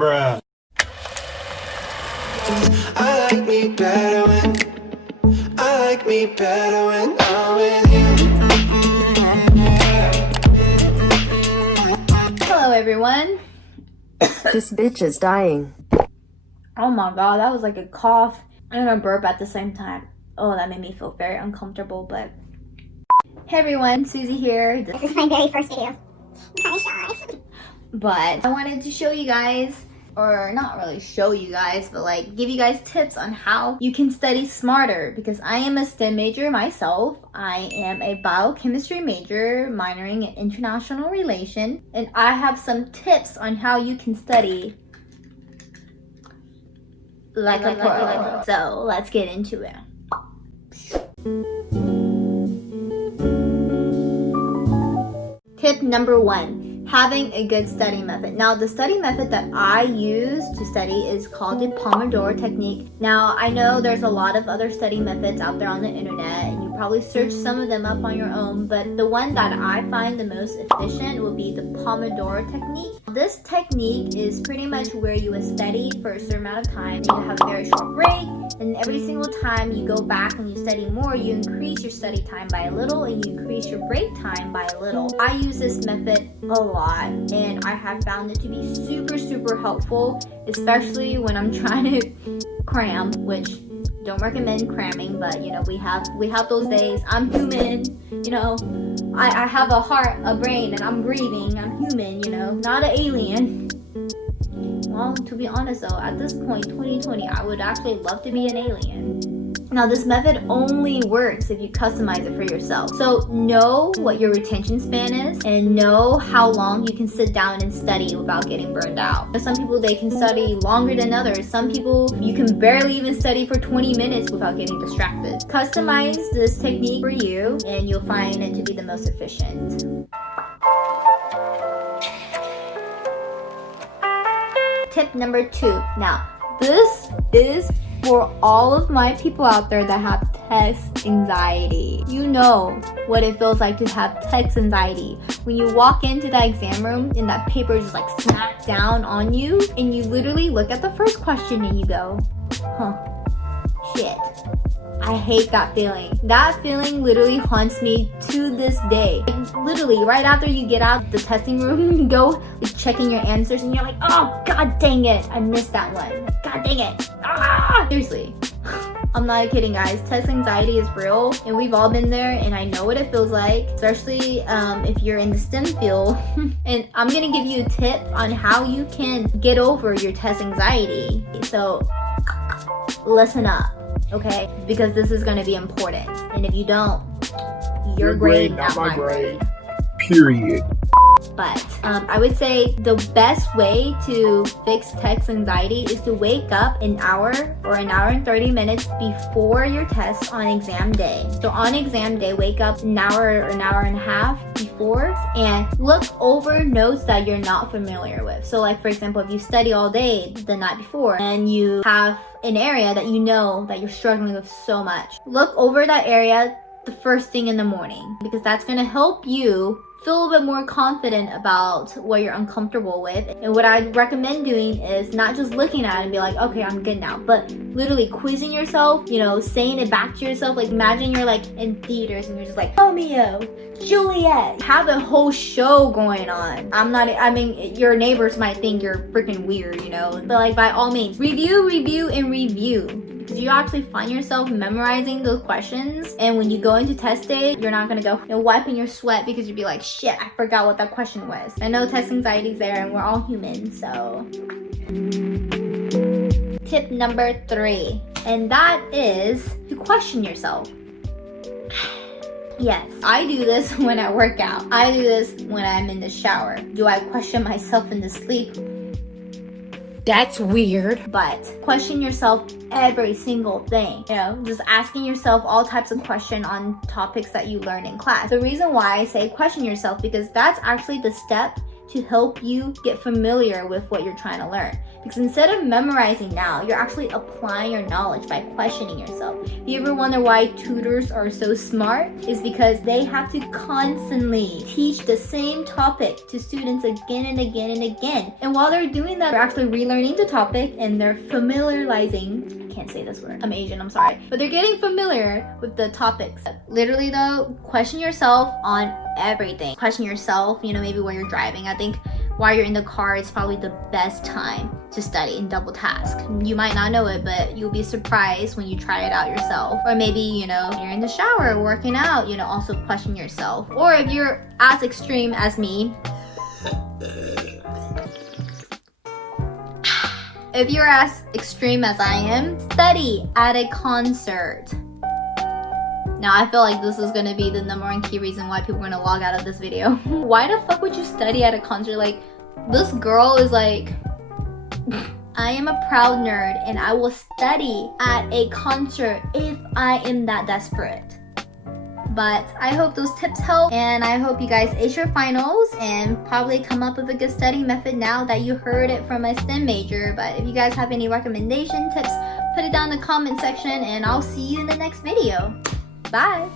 Bruh. I like me better when I'm with you. Hello everyone. This bitch is dying. Oh my god, that was like a cough and a burp at the same time. Oh, that made me feel very uncomfortable, but... Hey everyone, Suzy here. This is my very first video. I'm kind of shy. But I wanted to show you guys, or not really show you guys, but like give you guys tips on how you can study smarter, because I am a STEM major myself. I am a biochemistry major minoring in international relations, and I have some tips on how you can study like a pro. So let's get into it. Tip number 1, having a good study method. Now, the study method that I use to study is called the Pomodoro technique. Now, I know there's a lot of other study methods out there on the internet, and you probably search some of them up on your own, but the one that I find the most efficient will be the Pomodoro technique. This technique is pretty much where you will study for a certain amount of time, and you have a very short break, and every single time you go back and you study more, you increase your study time by a little, and you increase your break time by a little. I use this method a lot, and I have found it to be super helpful, especially when I'm trying to cram, which don't recommend cramming, but you know, we have those days. I'm human, you know. I have a heart, a brain, and I'm breathing. I'm human, you know, not an alien. Well, to be honest though, at this point, 2020, I would actually love to be an alien. Now, this method only works if you customize it for yourself. So know what your retention span is, and know how long you can sit down and study without getting burned out. Some people, they can study longer than others. Some people, you can barely even study for 20 minutes without getting distracted. Customize this technique for you, and you'll find it to be the most efficient. Tip number 2. Now, this is for all of my people out there that have test anxiety. You know what it feels like to have test anxiety. When you walk into that exam room and that paper is just like smacked down on you, and you literally look at the first question and you go, shit. I hate that feeling. That feeling literally haunts me to this day. Like, literally, right after you get out of the testing room, you go like, checking your answers, and you're like, oh, god dang it, I missed that one. God dang it. Ah! Seriously. I'm not kidding, guys. Test anxiety is real, and we've all been there, and I know what it feels like, especially if you're in the STEM field. And I'm gonna give you a tip on how you can get over your test anxiety. So, listen up. Okay, because this is going to be important, and if you don't, your grade, not my grade. Period. But I would say the best way to fix text anxiety is to wake up an hour or an hour and 30 minutes before your test on exam day. So on exam day, wake up an hour or an hour and a half before and look over notes that you're not familiar with. So like, for example, if you study all day the night before and you have an area that you know that you're struggling with so much, look over that area the first thing in the morning, because that's going to help you feel a little bit more confident about what you're uncomfortable with. And what I recommend doing is not just looking at it and be like, okay, I'm good now, but literally quizzing yourself, you know, saying it back to yourself. Like, imagine you're like in theaters and you're just like, Romeo, Juliet, have a whole show going on. I mean, your neighbors might think you're freaking weird, you know, but like, by all means, review, and review. Because you actually find yourself memorizing those questions, and when you go into test day, you're not gonna go, you know, wiping your sweat because you'd be like, shit, I forgot what that question was. I know test anxiety's there, and we're all human. So tip number 3, and that is to question yourself. Yes, I do this when I work out. I do this when I'm in the shower. Do I question myself in the sleep? That's weird. But question yourself every single thing. You know, just asking yourself all types of questions on topics that you learn in class. The reason why I say question yourself, because that's actually the step to help you get familiar with what you're trying to learn. Because instead of memorizing now, you're actually applying your knowledge by questioning yourself. If you ever wonder why tutors are so smart, is because they have to constantly teach the same topic to students again and again and again. And while they're doing that, they're actually relearning the topic and they're familiarizing, I can't say this word, I'm Asian, I'm sorry, but they're getting familiar with the topics. Literally though, question yourself on everything. Question yourself, maybe while you're driving. I think while you're in the car, it's probably the best time to study and double task. You might not know it, but you'll be surprised when you try it out yourself. Or maybe, you're in the shower working out, also question yourself. Or if you're as extreme as me, if you're as extreme as I am, study at a concert. Now, I feel like this is gonna be the number one key reason why people are gonna log out of this video. Why the fuck would you study at a concert? Like, this girl is like, I am a proud nerd and I will study at a concert if I am that desperate. But I hope those tips help, and I hope you guys ace your finals and probably come up with a good study method now that you heard it from a STEM major. But if you guys have any recommendation tips, put it down in the comment section and I'll see you in the next video. Bye!